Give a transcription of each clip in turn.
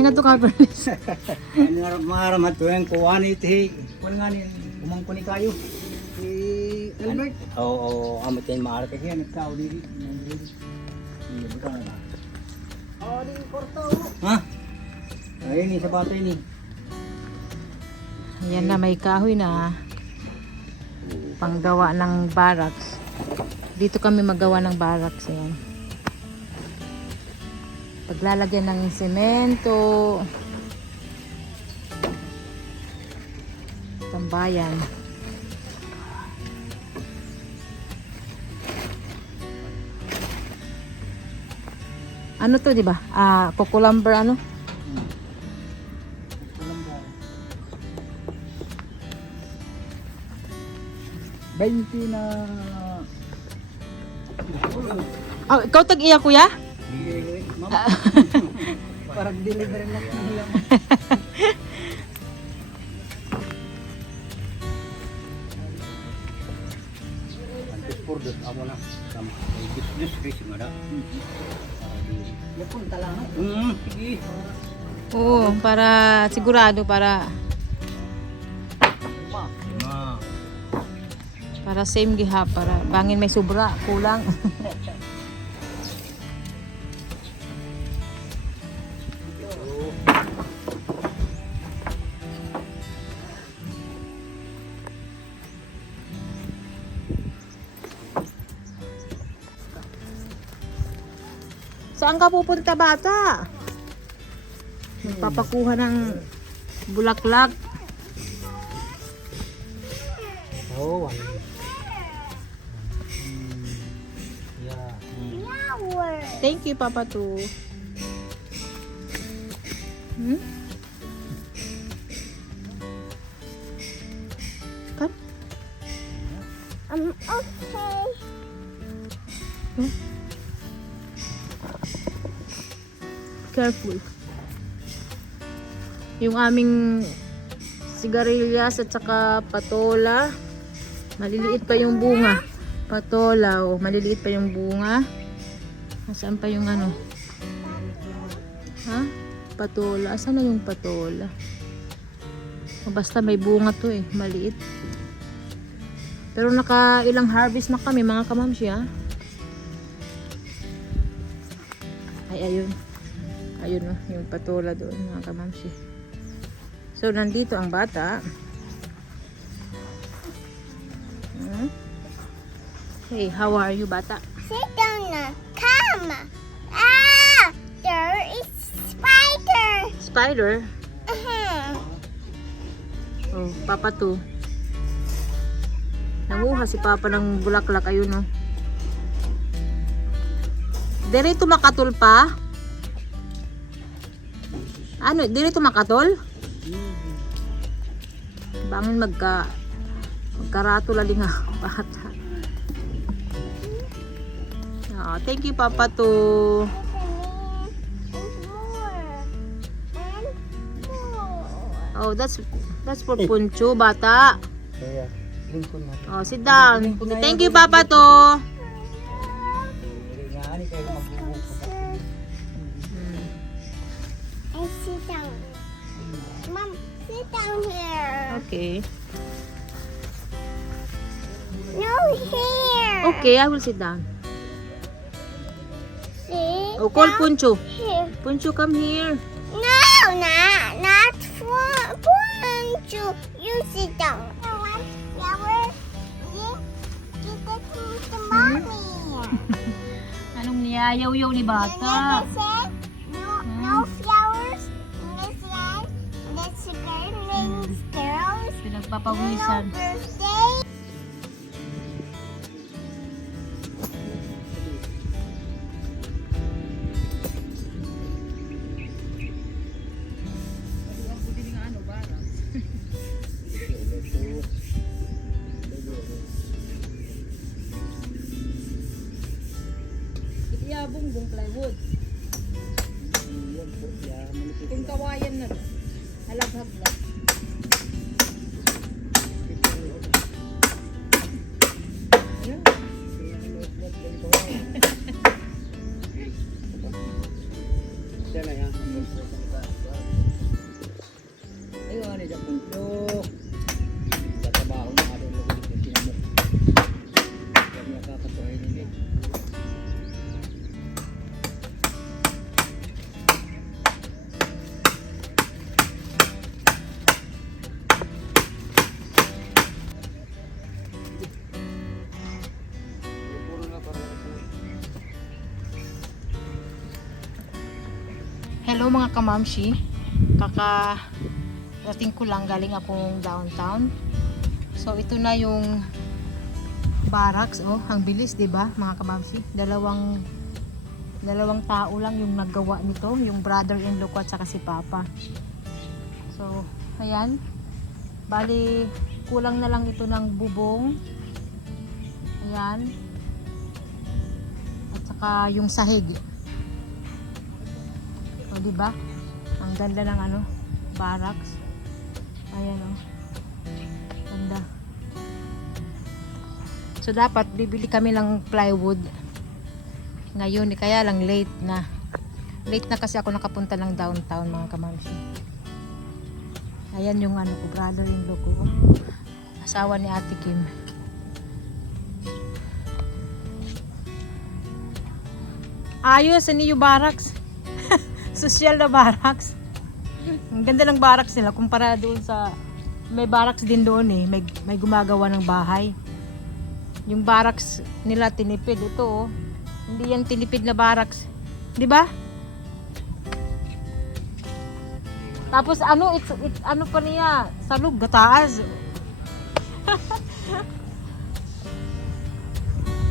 nga to Cabernet. Mga ramat ko yung kuha ni iti. Kuha nga ni umangko ni kayo. Albert? Oo, amat yan maaari kasi yan. Nagkao dito. Oh, di porto. Ha? Ayun ni sa bato yun eh. Ayan na, may kahoy na. Panggawa ng barracks. Dito kami magawa ng barracks. Ayan. Paglalagyan ng semento. Tambayan. Ano to, di ba? Coco-lumber ano? Na... Ikaw tag-iya kuya? Parang delivery na nila. Purdot amo na sama gis kasi ngada. Punta lang. Sige. Oo, para sigurado para same giha para bangin may sobra kulang. Saan ka pupunta bata? Papakuha ng bulaklak. Oh, Thank you, Papa too. Kan? Okay. Careful. Yung aming sigarilyas at saka patola. Maliliit pa yung bunga. Patola, oh, maliliit pa yung bunga. Saan pa yung ano? Ha? Patola. Asan na yung patola? O basta may bunga to eh. Maliit. Pero naka ilang harvest na kami mga kamamsi ha. Ay ayun. Ayun oh, yung patola doon mga kamamsi. So nandito ang bata. Hey, how are you bata? Sit down now. Come. There is spider. Spider? Oh, Papa to. Nanguha si Papa ng bulaklak. Ayun oh. Dirito makatol pa? Ano? Dirito makatol? Bangin magkarato lali nga bata. Oh, thank you Papa to. Oh, that's for Puncho bata. Oh, sit down. Thank you Papa to. And sit down. Mom, sit down here. Okay. No, here. Okay, I will sit down. Sit Oh, call down Puncho. here. Puncho, come here. No, not for Puncho. You sit down. Anong niyayaw-yaw ni bata? No flowers. Miss Yan. This girl named girls. Pinagpapawisan. No birthday. Bungbong plywood. Kung kawayan na lang. Halaghag lang. Hello mga kamamshi. Rating ko lang, galing akong downtown. So ito na yung barracks. Oh, ang bilis, 'di ba mga kamamshi? Dalawang tao lang yung naggawa nito, yung brother-in-law ko at saka si Papa. So, ayan. Bali, kulang na lang ito ng bubong. Ayan. At saka yung sahig. O, diba? Ang ganda ng ano, barracks. Ayan o. Ganda. So, dapat bibili kami ng plywood. Ngayon, kaya lang late na. Late na kasi ako nakapunta ng downtown mga kamamsi. Ayan yung ano ko, brother-in-law ko. Asawa ni Ate Kim. Ayos, ano yung barracks? Social na barracks. Ang ganda ng barracks nila kumpara doon sa may barracks din doon eh. May gumagawa ng bahay. Yung barracks nila tinipid ito oh. Hindi yan tinipid na barracks. 'Di ba? Tapos ano it's ano pa niya, salog gataas.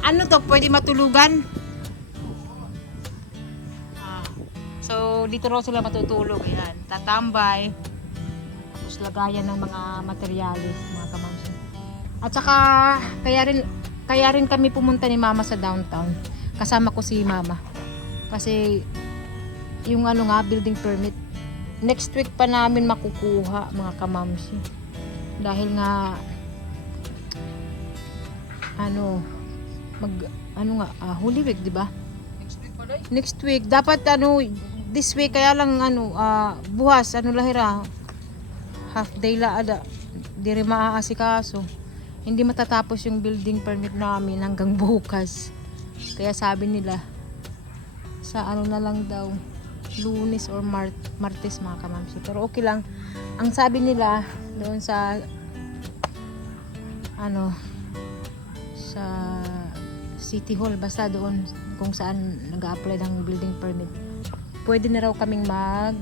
Ano to, pwede matulugan? So, dito raw sila matutulog. Ayan, tatambay. Tapos lagayan ng mga materyales, mga kamamsi. At saka, kaya rin kami pumunta ni Mama sa downtown. Kasama ko si Mama. Kasi, yung ano nga, building permit, next week pa namin makukuha, mga kamamsi. Dahil nga, Holy Week, di ba? Next week, dapat this week kaya lang bukas lahira half day la ada di rin maaasikaso, hindi matatapos yung building permit namin hanggang bukas, kaya sabi nila sa na lang daw Lunes or Martes mga kamamsi, pero okay lang ang sabi nila doon sa sa City Hall, basta doon kung saan nag-a-apply ng building permit, pwede na raw kaming mag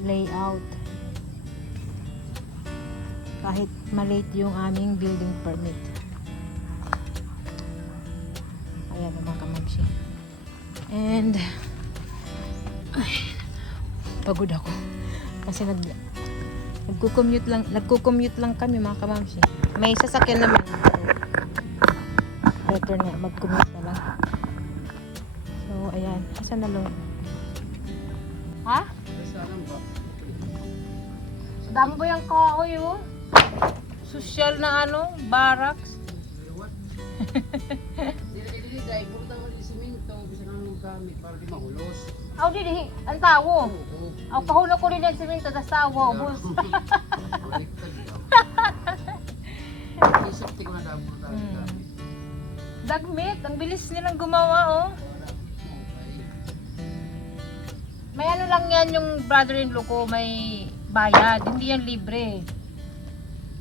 layout kahit malate yung aming building permit. Ayan mga kamamsi. And pagod ako kasi nagko-commute lang kami mga kamamsi. May sasakyan naman, better na mag-commute na lang. So, ayan. Asan na lang? Ha? Dambo yung kahoy, oh. Social na barracks. Aw, dili. Ang tawo. Aw, pahulog ko rin yung simento sa tawo. Bus. Dagmit. Ang bilis nilang gumawa, oh. May lang yan yung brother-in-law ko, may bayad, hindi yan libre.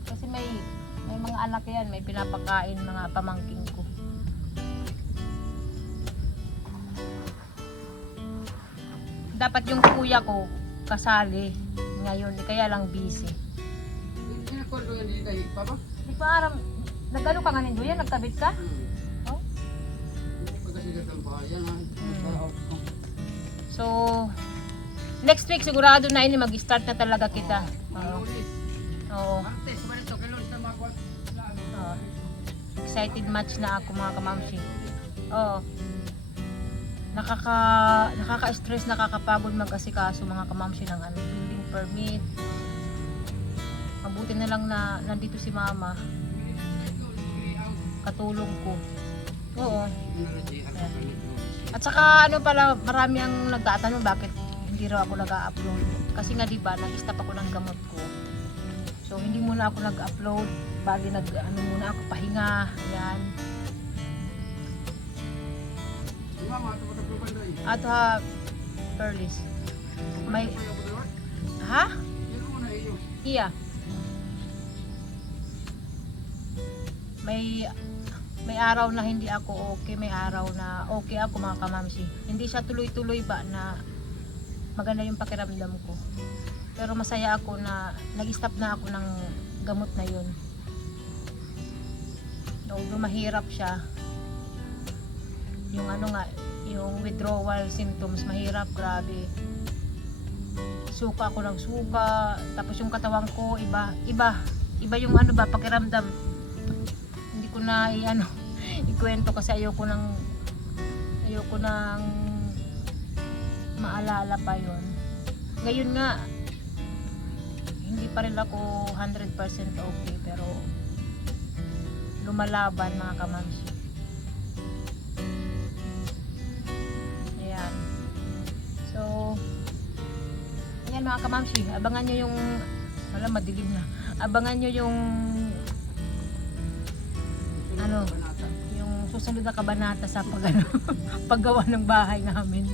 Kasi may mga anak yan, may pinapakain mga pamangking ko. Dapat yung kuya ko kasali ngayon, kaya lang busy. Hindi pa aram, nagano ka nga nindo yan, nagtabit ka? Oh? So, next week sigurado na mag-start na talaga kita. Oo. Excited match na ako mga kamamsi. Oo. Nakaka-stress, nakakapagod mag-asikaso mga kamamsi ng building permit. Mabuti na lang na nandito si Mama. Katulong ko. Oo. At saka pala, marami ang nagtatanong bakit hindi raw ako nag-upload. Kasi nga diba, nag-stop ako ng gamot ko. So hindi muna ako nag-upload, bali muna ako pahinga. Yan. At Perlis. May Iya. May araw na hindi ako okay, may araw na okay ako mga kamamsi. Hindi siya tuloy-tuloy ba na maganda yung pakiramdam ko. Pero masaya ako na nag-stop na ako ng gamot na yun. Although mahirap siya, yung ano nga, yung withdrawal symptoms, mahirap, grabe. Suka ako ng suka, tapos yung katawan ko, iba yung ano ba, pakiramdam. Hindi ko na ikwento kasi ayoko nang maalala pa yon. Ngayon nga, hindi pa rin ako 100% okay, pero lumalaban mga kamamsi. Ayan. So, ayan mga kamamsi, abangan nyo yung, wala madilim na, abangan nyo yung yung susunod na kabanata sa paggawa ng bahay namin.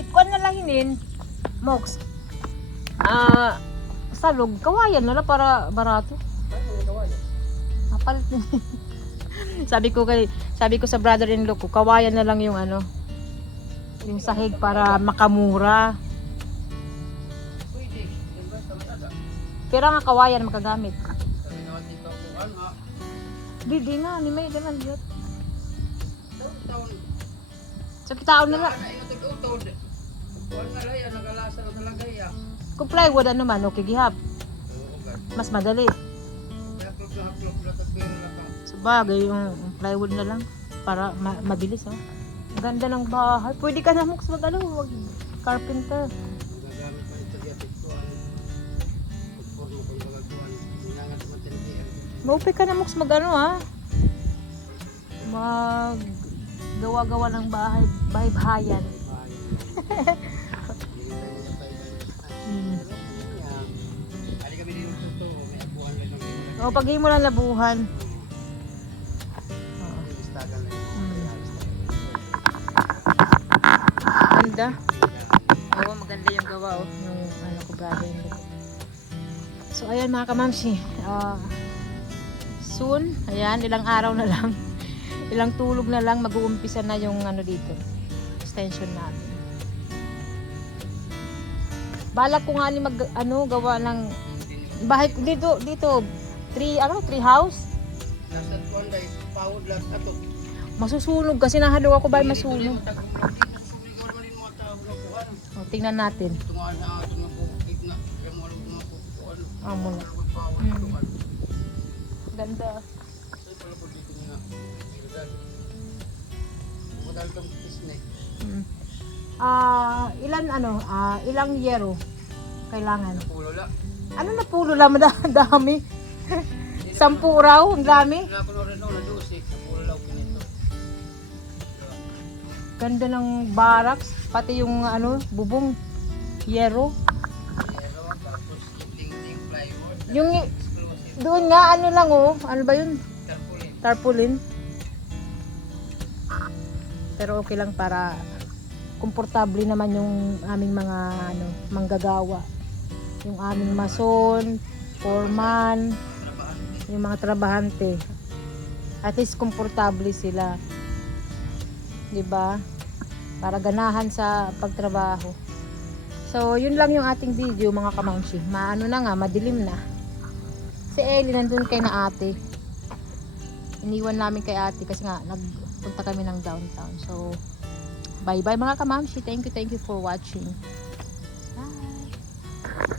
Ikuan na lang hinin, Mox. Salog, kawayan na lang para barato. Mapalit na. sabi ko sa brother-in-law ko, kawayan na lang yung yung sahig para makamura. Pero nga kawayan makagamit. Di nga, ni may ganun dito. So kitaon na lang. Kung plywood man, okay gihap. Mas madali. Sabagay yung plywood na lang para mabilis ha. Ang ganda ng bahay. Pwede ka na mag carpenter. Maupay ka na mag gawa-gawa ng bahay-bahayan. Pag mo lang labuhan. Maganda. Maganda yung gawa yung ko brother. So ayan mga kamamsi. Soon, ayan, ilang araw na lang. Ilang tulog na lang mag-uumpisa na yung dito. Extension namin. Balak ko nga gawa ng bahay dito 3 house. Nasa tuwan day pawod lang ato. Masusunog kasi nahalo ako ba masunog. Tingnan natin. Muna. Ganda. Ilang yero kailangan? Ano na pulo lang madami? 10 raw, ang dami. Ganda ng barracks, pati yung bubong yero. Yung doon nga ano ba yun? Tarpaulin. Pero okay lang para komportable naman yung aming mga manggagawa. Yung aming mason, foreman, yung mga trabahante. At least komportable sila. 'Di ba? Para ganahan sa pagtrabaho. So, yun lang yung ating video mga kamangshi. Madilim na. Si Ellie nandun kay na ate. Iniwan namin kay ate kasi nga nagpunta kami ng downtown. So, bye bye mga kamamshi. Thank you for watching.